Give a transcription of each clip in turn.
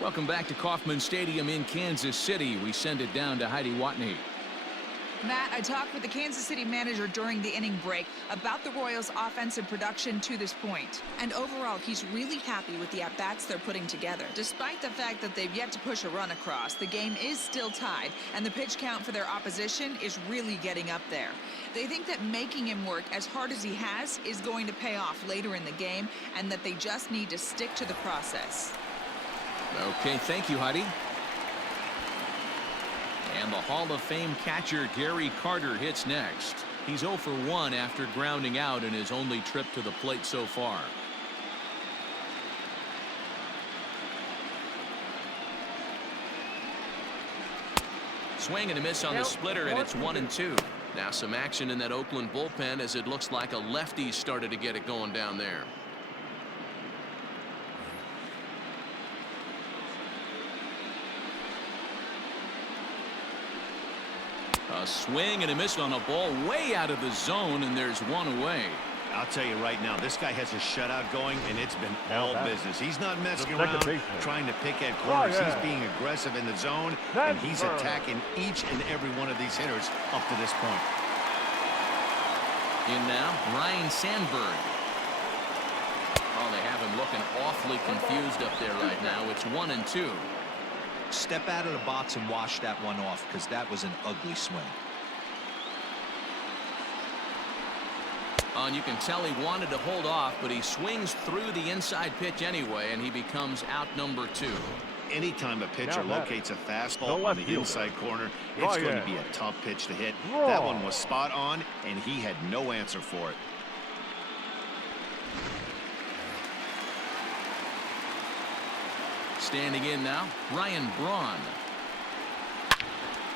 Welcome back to Kauffman Stadium in Kansas City. We send it down to Heidi Watney. Matt, I talked with the Kansas City manager during the inning break about the Royals' offensive production to this point. And overall, he's really happy with the at-bats they're putting together. Despite the fact that they've yet to push a run across, the game is still tied, and the pitch count for their opposition is really getting up there. They think that making him work as hard as he has is going to pay off later in the game, and that they just need to stick to the process. Okay, thank you, Heidi. And the Hall of Fame catcher Gary Carter hits next. He's 0 for 1 after grounding out in his only trip to the plate so far. Swing and a miss on the splitter, and it's 1-2. Now some action in that Oakland bullpen as it looks like a lefty started to get it going down there. A swing and a miss on a ball way out of the zone, and there's one away. I'll tell you right now, this guy has a shutout going, and it's been all business. He's not messing around trying to pick at corners. He's being aggressive in the zone, and he's attacking each and every one of these hitters up to this point. In now, Ryan Sandberg. Oh, they have him looking awfully confused up there right now. It's 1-2. Step out of the box and wash that one off, because that was an ugly swing. And you can tell he wanted to hold off, but he swings through the inside pitch anyway, and he becomes out number 2. Anytime a pitcher locates a fastball on the inside corner, it's going to be a tough pitch to hit. That one was spot on, and he had no answer for it. Standing in now, Ryan Braun.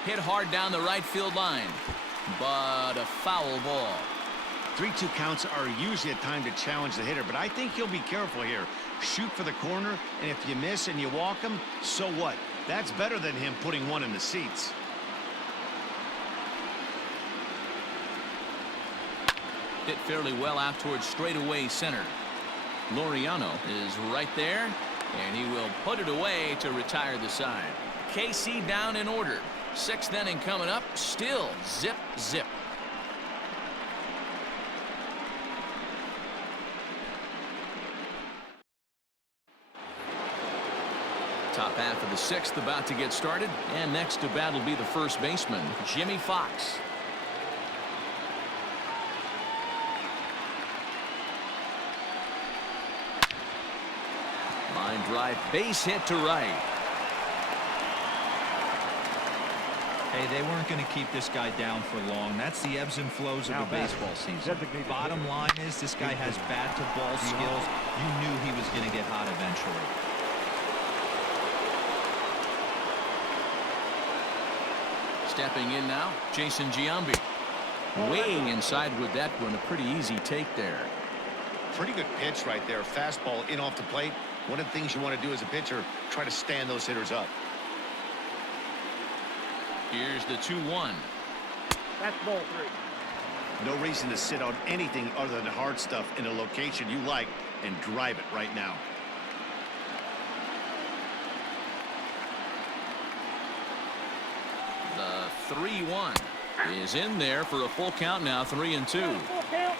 Hit hard down the right field line, but a foul ball. 3-2 counts are usually a time to challenge the hitter, but I think he'll be careful here. Shoot for the corner, and if you miss and you walk him, so what? That's better than him putting one in the seats. Hit fairly well out towards straightaway center. Laureano is right there, and he will put it away to retire the side. KC down in order. 6th inning coming up. Still zip, zip. Top half of the 6th about to get started, and next to bat will be the first baseman, Jimmy Fox. Line drive, base hit to right. Hey, they weren't going to keep this guy down for long. That's the ebbs and flows of a baseball season. Bottom line is this guy has bat-to-ball skills. You knew he was going to get hot eventually. Stepping in now, Jason Giambi. Way inside with that one. A pretty easy take there. Pretty good pitch right there. Fastball in off the plate. One of the things you want to do as a pitcher, try to stand those hitters up. Here's the 2-1. That's ball 3. No reason to sit on anything other than hard stuff in a location you like and drive it right now. The 3-1 is in there for a full count now. 3-2. Full count.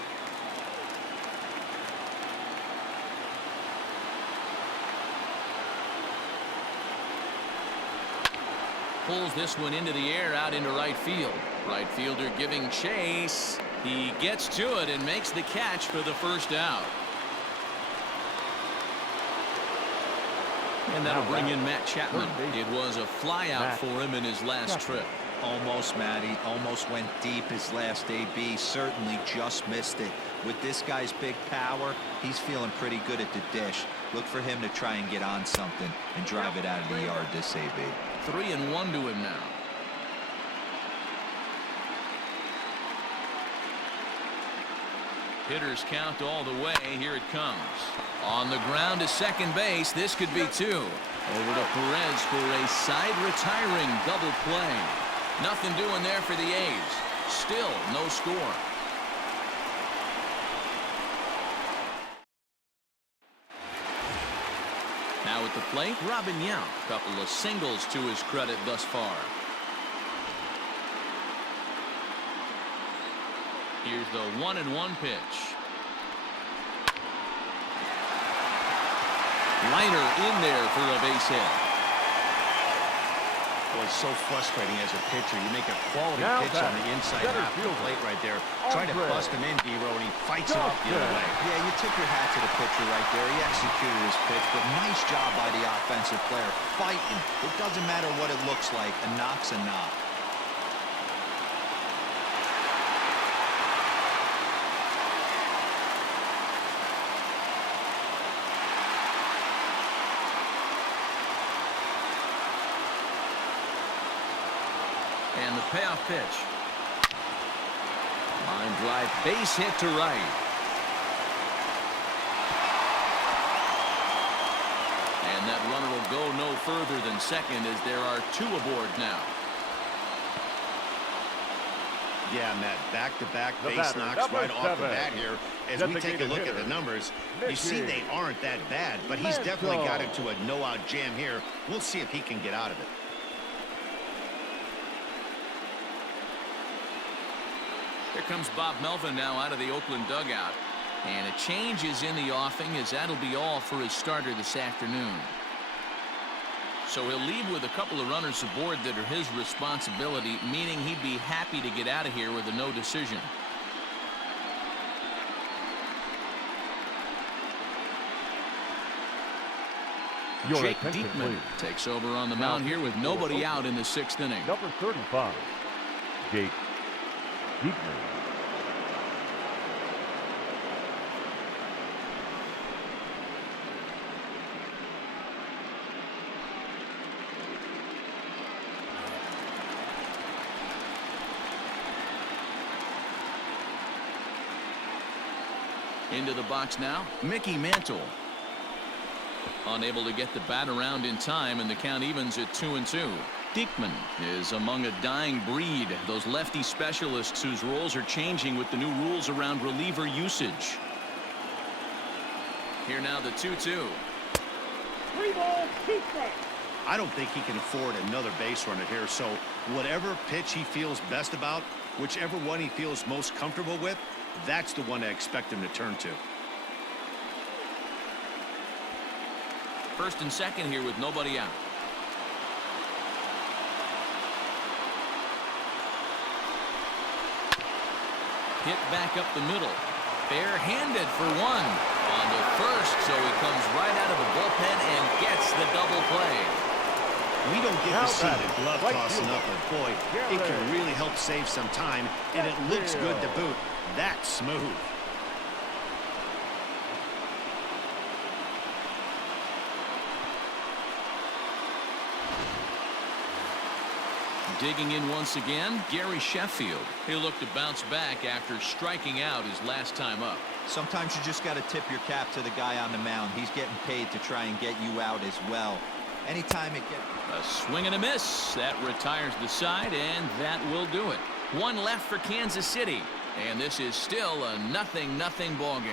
Pulls this one into the air out into right field. Right fielder giving chase. He gets to it and makes the catch for the first out. And that'll bring in Matt Chapman. It was a fly out for him in his last trip. Almost, Matty. Almost went deep his last AB. Certainly just missed it. With this guy's big power, he's feeling pretty good at the dish. Look for him to try and get on something and drive it out of the yard this AB. 3-1 to him now. Hitters count all the way. Here it comes. On the ground to second base. This could be 2. Over to Perez for a side retiring double play. Nothing doing there for the A's. Still no score. Now Now at the plate, Robin Yount. Couple of singles to his credit thus far. Here's the 1-1 pitch. Liner in there for a base hit. Boy, it's so frustrating as a pitcher. You make a quality pitch on the inside half of the plate right there. Try to bust him in, D-Row, and he fights it off the other way. Yeah, you tip your hat to the pitcher right there. He executed his pitch, but nice job by the offensive player. Fighting. It doesn't matter what it looks like. A knock's a knock. And the payoff pitch. Line drive, base hit to right. And that runner will go no further than second as there are 2 aboard now. Yeah, Matt, back-to-back base knocks right off the bat here. As we take a look at the numbers, you see they aren't that bad, but he's definitely got into a no-out jam here. We'll see if he can get out of it. Here comes Bob Melvin now out of the Oakland dugout. And a change is in the offing as that'll be all for his starter this afternoon. So he'll leave with a couple of runners aboard that are his responsibility, meaning he'd be happy to get out of here with a no decision. Jake Diekman takes over on the mound here with nobody out in the 6th inning. Number 35, Jake Diekman. Into the box now, Mickey Mantle. Unable to get the bat around in time, and the count evens at 2-2. Diekman is among a dying breed, those lefty specialists whose roles are changing with the new rules around reliever usage. Here now the 2-2. 3 balls, 2 strikes. I don't think he can afford another base runner here, so whatever pitch he feels best about, whichever one he feels most comfortable with, that's the one I expect him to turn to. First and second here with nobody out. Hit back up the middle. Bare-handed for one. On to first, so he comes right out of the bullpen and gets the double play. We don't get to see the glove tossing up, but boy, it can really help save some time, and it looks good to boot. That's smooth. Digging in once again, Gary Sheffield. He'll look to bounce back after striking out his last time up. Sometimes you just got to tip your cap to the guy on the mound. He's getting paid to try and get you out as well. Anytime it gets... A swing and a miss. That retires the side, and that will do it. One left for Kansas City, and this is still a 0-0 ball game.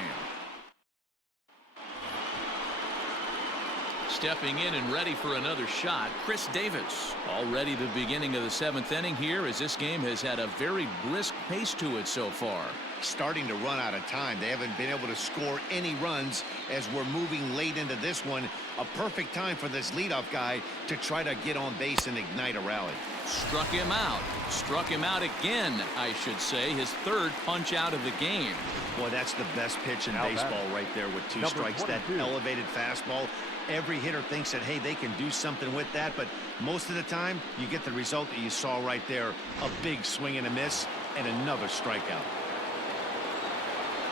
Stepping in and ready for another shot, Chris Davis. Already the beginning of the 7th inning here, as this game has had a very brisk pace to it so far. Starting to run out of time. They haven't been able to score any runs as we're moving late into this one. A perfect time for this leadoff guy to try to get on base and ignite a rally. Struck him out. Struck him out again, I should say. His 3rd punch out of the game. Boy, that's the best pitch in baseball right there with 2 strikes. That elevated fastball. Every hitter thinks that, hey, they can do something with that, but most of the time you get the result that you saw right there. A big swing and a miss and another strikeout.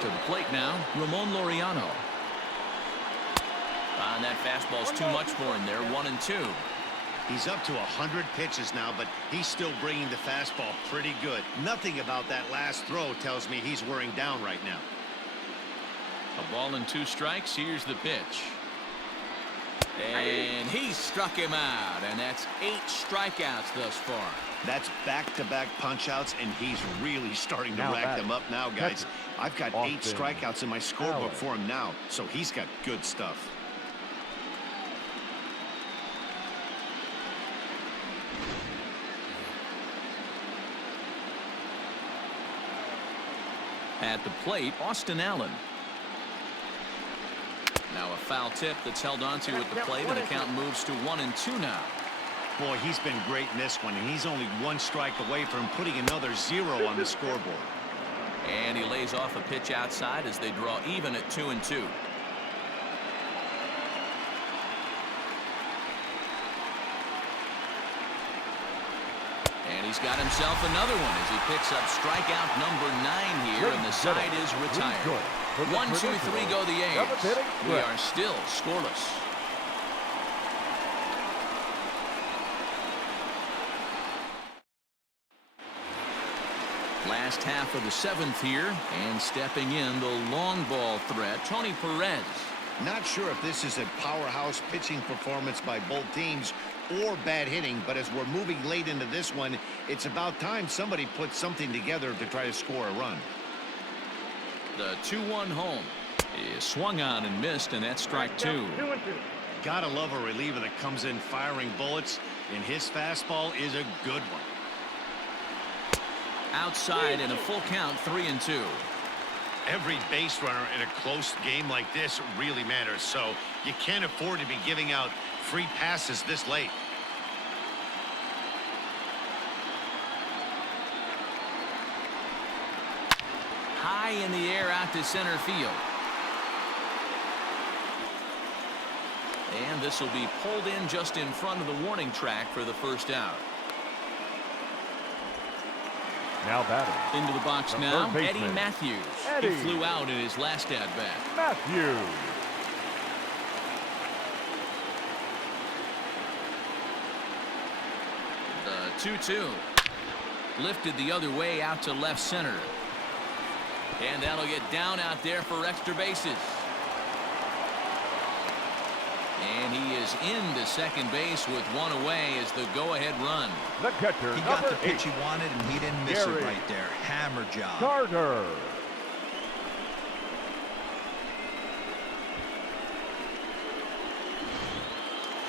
To the plate now, Ramon Laureano. And that fastball's too much for him there, 1-2. He's up to 100 pitches now, but he's still bringing the fastball pretty good. Nothing about that last throw tells me he's wearing down right now. A ball and 2 strikes. Here's the pitch. And he struck him out, and that's 8 strikeouts thus far. That's back-to-back punch-outs, and he's really starting to rack them up now, guys. I've got 8 strikeouts in my scorebook for him now, so he's got good stuff. At the plate, Austin Allen. Now a foul tip that's held onto at the plate, and the count moves to 1-2 now. Boy, he's been great in this one, and he's only one strike away from putting another 0 on the scoreboard. And he lays off a pitch outside as they draw even at 2-2. And he's got himself another one as he picks up strikeout number 9 here, and the side is retired. 1-2-3 go the A's. We are still scoreless. Last half of the 7th here, and stepping in the long ball threat, Tony Perez. Not sure if this is a powerhouse pitching performance by both teams or bad hitting, but as we're moving late into this one, it's about time somebody puts something together to try to score a run. The 2-1 home is swung on and missed, and that's strike 2. Gotta love a reliever that comes in firing bullets, and his fastball is a good one. Outside in a full count, 3-2. Every base runner in a close game like this really matters, so you can't afford to be giving out free passes this late. High in the air out to center field. And this will be pulled in just in front of the warning track for the first out. Now batting. Into the box the now, Eddie Matthews. He flew out in his last at-bat. Matthews. The 2-2. Lifted the other way out to left center. And that'll get down out there for extra bases. And he is into second base with one away as the go-ahead run. The catcher, he got the pitch he wanted, and he didn't miss it right there. Hammer job. Carter.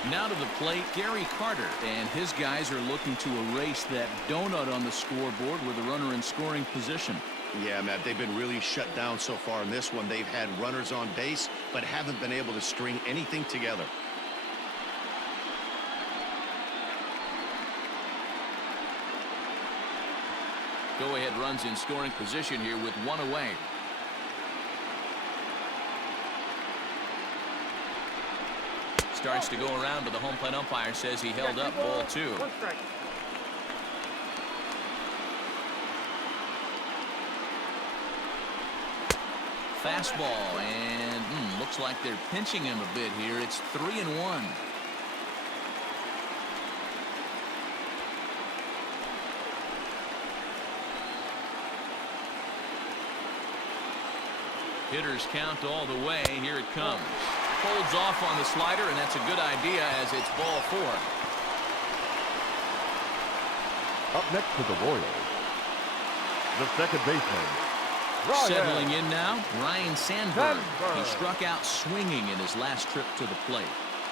Now to the plate, Gary Carter, and his guys are looking to erase that donut on the scoreboard with a runner in scoring position. Yeah, Matt, they've been really shut down so far in this one. They've had runners on base, but haven't been able to string anything together. Go-ahead runs in scoring position here with one away. Starts to go around, but the home plate umpire says he held up ball 2. Fastball, and looks like they're pinching him a bit here. It's 3-1. Hitters count all the way. Here it comes. Holds off on the slider, and that's a good idea as it's ball 4. Up next to the Royals, the second baseman. Settling in now, Ryan Sandberg. He struck out swinging in his last trip to the plate.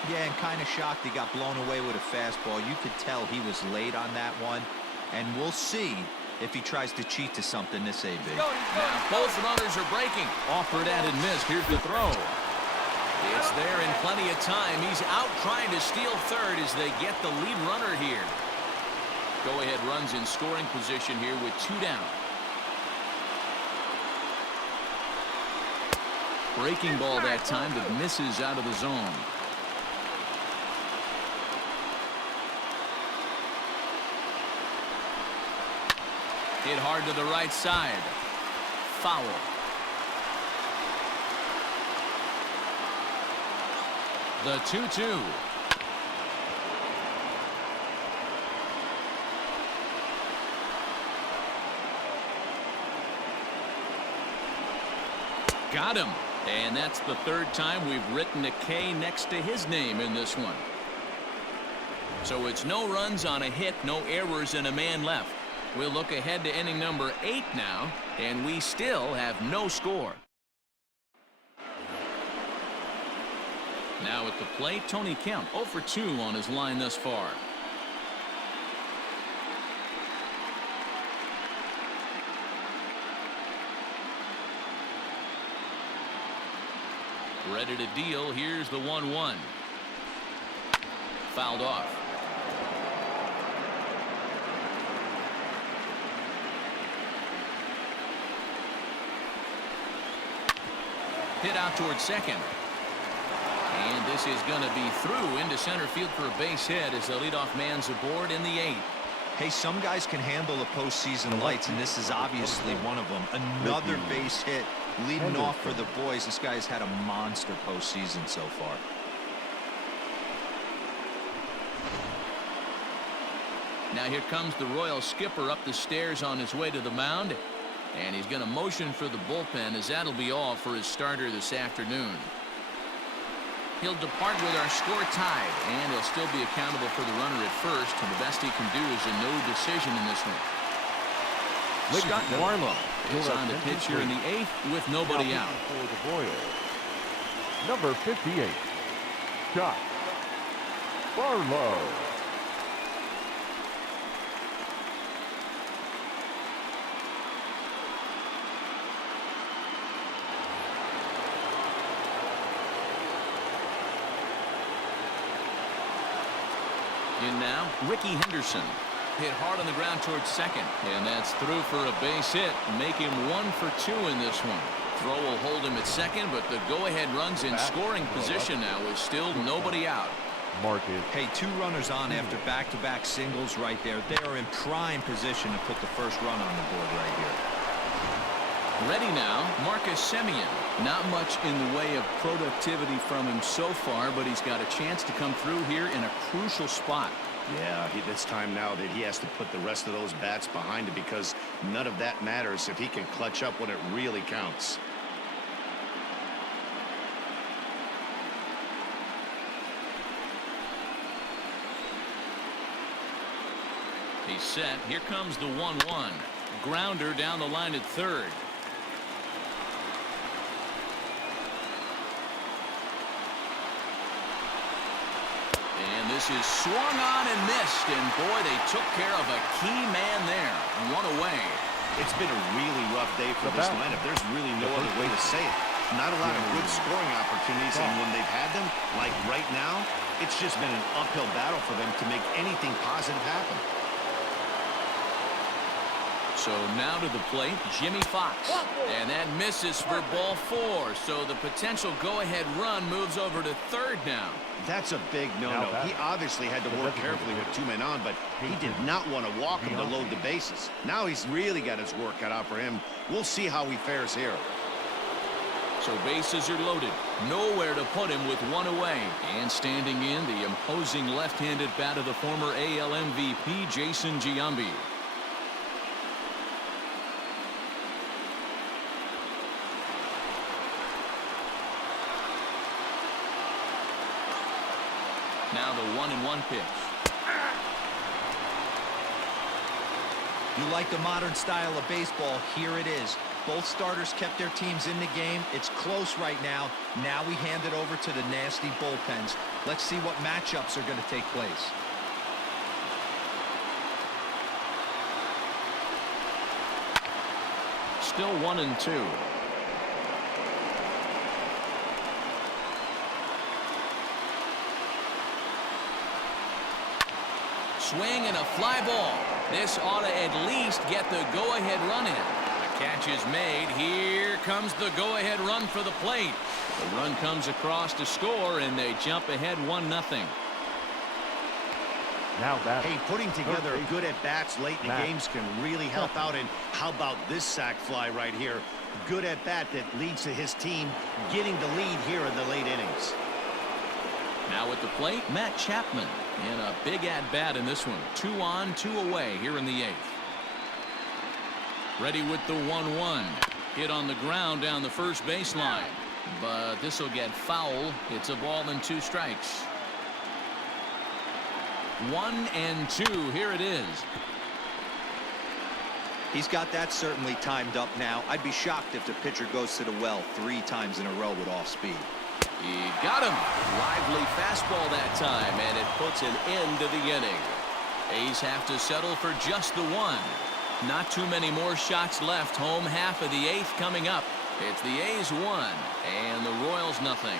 Yeah, and kind of shocked he got blown away with a fastball. You could tell he was late on that one, and we'll see if he tries to cheat to something this AB. Now both runners are breaking. Offered at and missed. Here's the throw. It's there in plenty of time. He's out trying to steal third as they get the lead runner here. Go-ahead runs in scoring position here with 2 down. Breaking ball that time that misses out of the zone. Hit hard to the right side. Foul. The 2-2. Got him. And that's the third time we've written a K next to his name in this one. So it's no runs on a hit, no errors, and a man left. We'll look ahead to inning number 8 now, and we still have no score. Now at the plate, Tony Kemp 0 for 2 on his line thus far. Ready to deal. Here's the 1-1. Fouled off. Hit out towards second. And this is going to be through into center field for a base hit as the leadoff man's aboard in the 8th. Hey, some guys can handle the postseason lights, and this is obviously one of them. Another base hit leading off for the boys. This guy's had a monster postseason so far. Now here comes the Royal skipper up the stairs on his way to the mound. And he's going to motion for the bullpen as that'll be all for his starter this afternoon. He'll depart with our score tied, and he'll still be accountable for the runner at first, and the best he can do is a no decision in this one. Scott Barlow is on the pitch here in the 8th with nobody out. For the Royals, number 58, Scott Barlow. In now, Ricky Henderson. Hit hard on the ground towards second. And that's through for a base hit. Make him 1 for 2 in this one. Throw will hold him at second, but the go-ahead run's in scoring position now with still nobody out. Marcus. Hey, 2 runners on after back-to-back singles right there. They are in prime position to put the first run on the board right here. Ready now, Marcus Semien. Not much in the way of productivity from him so far, but he's got a chance to come through here in a crucial spot. Yeah, it's time now that he has to put the rest of those bats behind him, because none of that matters if he can clutch up when it really counts. He's set. Here comes the 1-1. Grounder down the line at third. And this is swung on and missed, and boy, they took care of a key man there. 1 away. It's been a really rough day for this lineup. There's really no other way to say it. Not a lot of good scoring opportunities, and when they've had them, like right now, it's just been an uphill battle for them to make anything positive happen. So now to the plate, Jimmy Fox. And that misses for ball 4. So the potential go-ahead run moves over to third now. That's a big no-no. He obviously had to work carefully with 2 men on, but he did not want to walk him to load the bases. Now he's really got his work cut out for him. We'll see how he fares here. So bases are loaded. Nowhere to put him with 1 away. And standing in, the imposing left-handed bat of the former AL MVP, Jason Giambi. Now the 1-1 pitch. You like the modern style of baseball? Here it is. Both starters kept their teams in the game. It's close right now. Now we hand it over to the nasty bullpens. Let's see what matchups are going to take place. Still 1-2. Swing and a fly ball. This ought to at least get the go-ahead run in. The catch is made. Here comes the go-ahead run for the plate. The run comes across to score, and they jump ahead 1-0. Now that. Hey, putting together good at-bats late in the games can really help out. And how about this sac fly right here? Good at-bat that leads to his team getting the lead here in the late innings. Now at the plate, Matt Chapman. And a big at-bat in this one. 2 on, 2 away here in the 8th. Ready with the 1-1. Hit on the ground down the first baseline. But this will get foul. It's a ball and 2 strikes. 1-2. Here it is. He's got that certainly timed up now. I'd be shocked if the pitcher goes to the well 3 times in a row with off speed. He got him. Lively fastball that time, and it puts an end to the inning. A's have to settle for just the 1. Not too many more shots left. Home half of the 8th coming up. It's the A's 1 and the Royals nothing.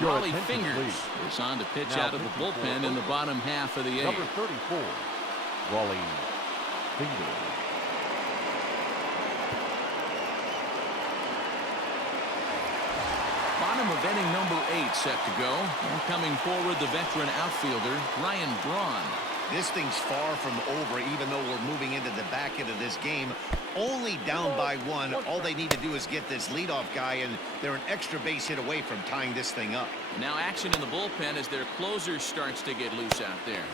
Raleigh Fingers is on to pitch out of the bullpen in the bottom half of the 8th. Number 34, Raleigh Fingers. Bottom of inning number 8 set to go. And coming forward, the veteran outfielder, Ryan Braun. This thing's far from over, even though we're moving into the back end of this game. Only down by 1. All they need to do is get this leadoff guy, and they're an extra base hit away from tying this thing up. Now action in the bullpen as their closer starts to get loose out there.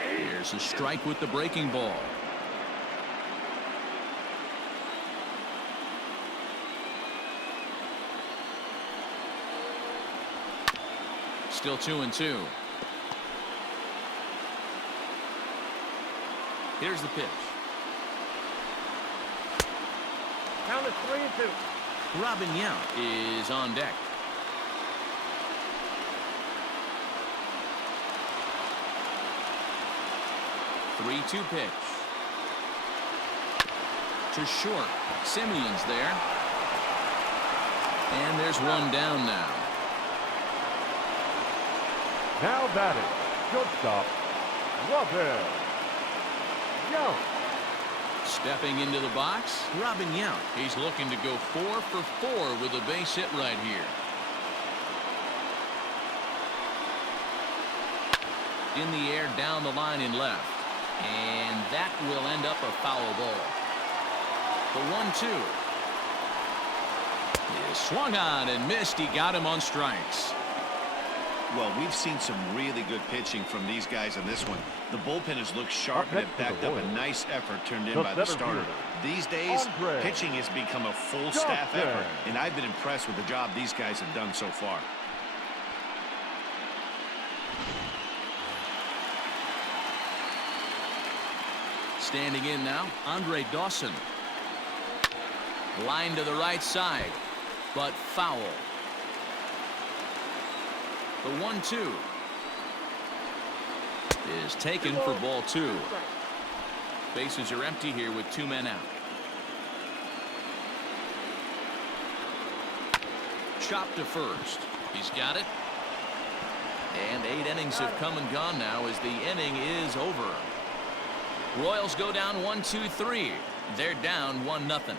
Here's a strike with the breaking ball. Still 2-2. Here's the pitch. Count is 3-2. Robin Yount is on deck. Three-two pitch. To short. Simeon's there. And there's one down now. Now batting, shortstop, Robin Yount. Stepping into the box, Robin Yount. He's looking to go 4 for 4 with a base hit right here. In the air, down the line in left. And that will end up a foul ball. The 1-2. Is swung on and missed. He got him on strikes. Well, we've seen some really good pitching from these guys on this one. The bullpen has looked sharp and it backed up a nice effort turned in by the starter. These days, pitching has become a full staff effort, and I've been impressed with the job these guys have done so far. Standing in now, Andre Dawson. Line to the right side, but foul. The 1-2 is taken for ball 2. Bases are empty here with 2 men out. Chop to first. He's got it. And 8 innings have come and gone now as the inning is over. Royals go down 1-2-3. They're down 1-0.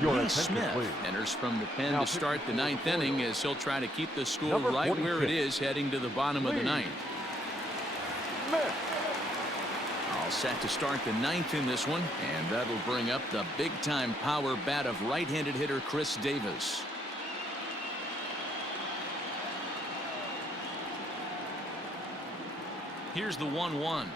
Lee Smith enters from the pen to start the 9th inning as he'll try to keep the score right where it is heading to the bottom of the 9th. All set to start the 9th in this one, and that'll bring up the big-time power bat of right-handed hitter Chris Davis. Here's the 1-1.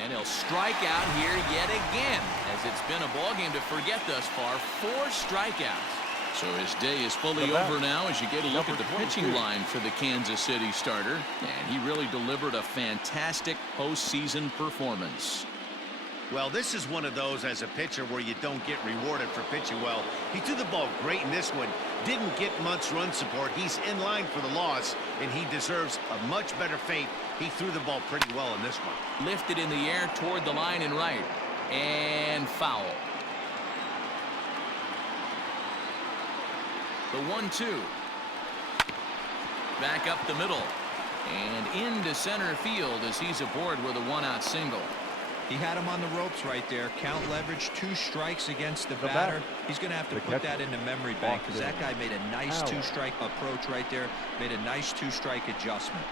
And he'll strike out here yet again, as it's been a ball game to forget thus far. 4 strikeouts. So his day is fully over now as you get a look at the pitching line for the Kansas City starter. And he really delivered a fantastic postseason performance. Well, this is one of those as a pitcher where you don't get rewarded for pitching well. He threw the ball great in this one. Didn't get much run support. He's in line for the loss, and he deserves a much better fate. He threw the ball pretty well in this one. Lifted in the air toward the line and right. And foul. The 1-2. Back up the middle. And into center field as he's aboard with a 1-out single. He had him on the ropes right there. Count leverage, 2 strikes against the batter. He's going to have to put that in the memory bank because that guy made a nice 2-strike approach right there. Made a nice 2-strike adjustment.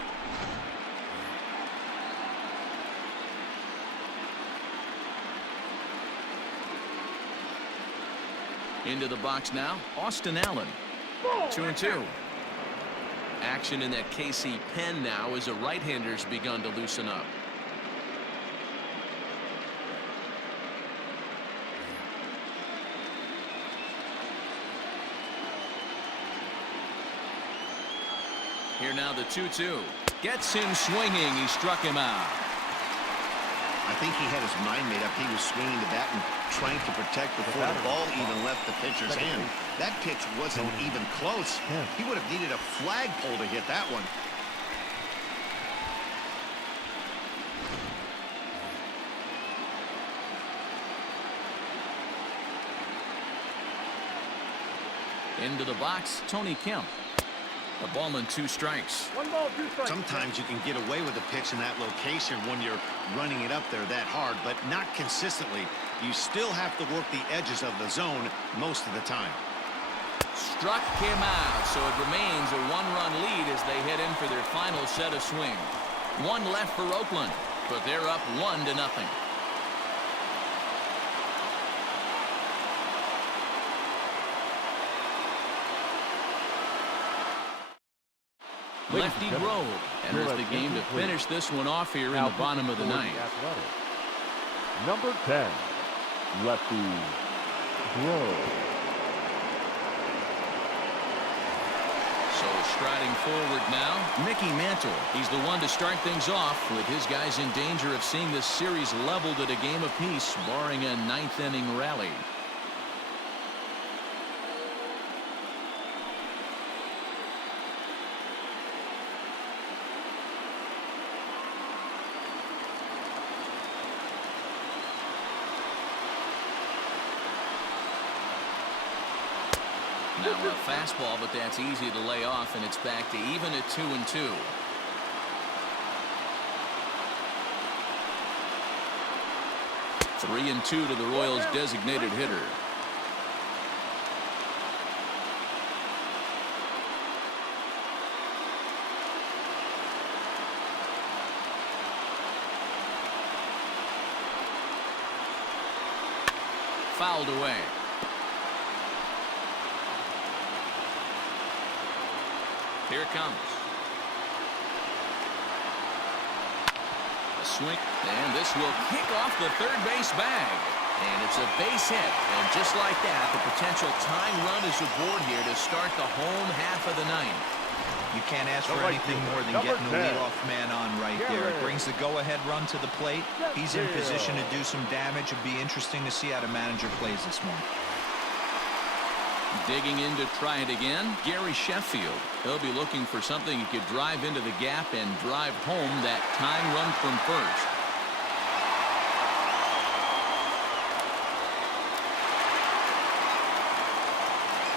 Into the box now, Austin Allen. 2-2. Action in that KC pen now as a right-hander's begun to loosen up. Here now the 2-2. Gets him swinging. He struck him out. I think he had his mind made up. He was swinging the bat and trying to protect before the ball even left the pitcher's hand. That pitch wasn't even close. He would have needed a flagpole to hit that one. Into the box, Tony Kemp. A ball and 2 strikes. 1 ball, 2 strikes. Sometimes you can get away with a pitch in that location when you're running it up there that hard, but not consistently. You still have to work the edges of the zone most of the time. Struck him out, so it remains a 1-run lead as they head in for their final set of swings. 1 left for Oakland, but they're up 1-0. Lefty Grove enters the game to finish this one off here in the bottom of the 9th. Number 10, Lefty Grove. So striding forward now, Mickey Mantle. He's the one to start things off with his guys in danger of seeing this series leveled at a game apiece, barring a 9th-inning rally. Now a fastball, but that's easy to lay off, and it's back to even at 2-2. Three and 2 to the Royals' designated hitter. Fouled away. Here it comes. A swing, and this will kick off the third base bag. And it's a base hit. And just like that, the potential tying run is aboard here to start the home half of the 9th. You can't ask for anything more than getting the leadoff man on right there. It brings the go-ahead run to the plate. He's in position to do some damage. It'd be interesting to see how the manager plays this one. Digging in to try it again, Gary Sheffield. He'll be looking for something he could drive into the gap and drive home that tying run from first.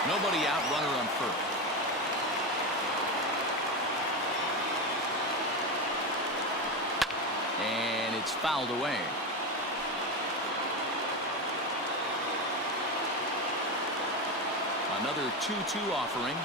Nobody out, runner on first. And it's fouled away. Another 2-2 offering.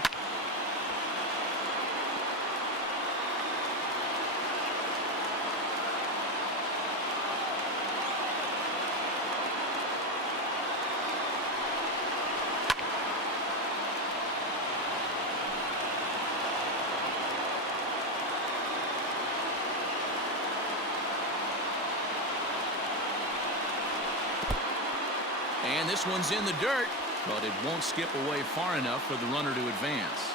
And this one's in the dirt. But it won't skip away far enough for the runner to advance.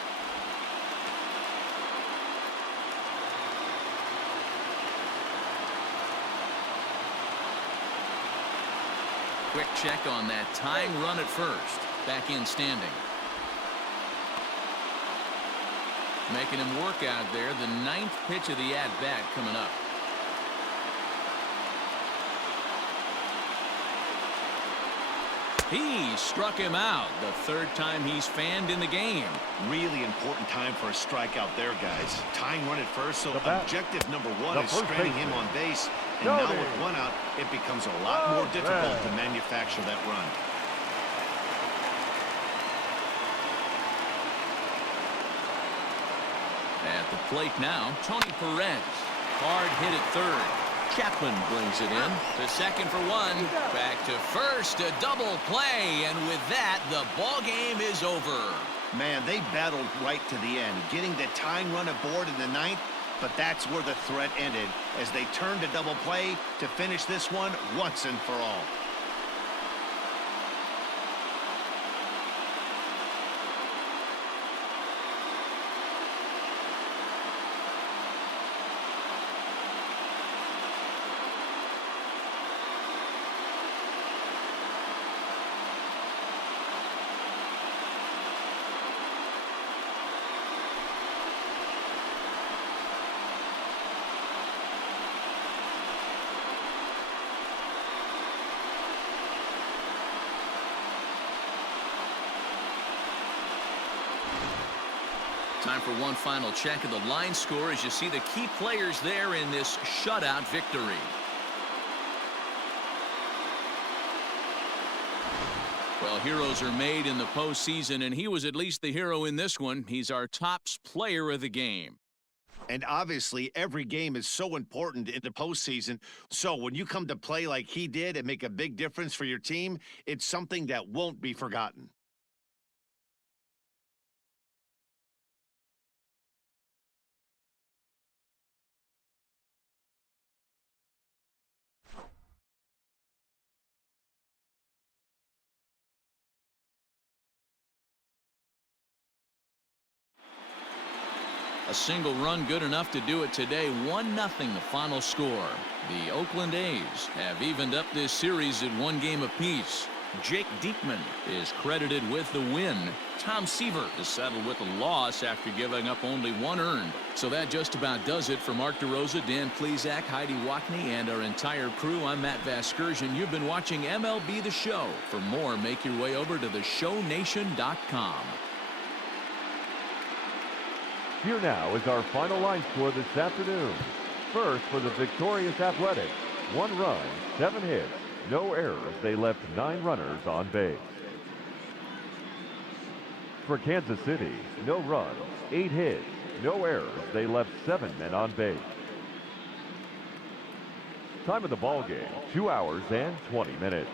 Quick check on that tying run at first. Back in standing. Making him work out there. The 9th pitch of the at-bat coming up. He struck him out. The 3rd time he's fanned in the game. Really important time for a strikeout there, guys. Tying run at first, so objective number 1 is stranding him on base. And now with 1 out, it becomes a lot more difficult to manufacture that run. At the plate now, Tony Perez. Hard hit at 3rd. Chapman brings it in to second for 1. Back to first, a double play, and with that, the ball game is over. Man, they battled right to the end, getting the tying run aboard in the 9th, but that's where the threat ended as they turned to double play to finish this one once and for all. Time for one final check of the line score as you see the key players there in this shutout victory. Well, heroes are made in the postseason, and he was at least the hero in this one. He's our top player of the game. And obviously, every game is so important in the postseason. So when you come to play like he did and make a big difference for your team, it's something that won't be forgotten. A single run good enough to do it today. 1-0 the final score. The Oakland A's have evened up this series at 1 game apiece. Jake Diekman is credited with the win. Tom Seaver is settled with a loss after giving up only 1 earned. So that just about does it for Mark DeRosa, Dan Plesac, Heidi Wackney, and our entire crew. I'm Matt Vasgersian. You've been watching MLB The Show. For more, make your way over to theshownation.com. Here now is our final line score this afternoon. First, for the victorious Athletics, 1 run, 7 hits, no errors. They left 9 runners on base. For Kansas City, no runs, 8 hits, no errors. They left 7 men on base. Time of the ball game, 2 hours and 20 minutes.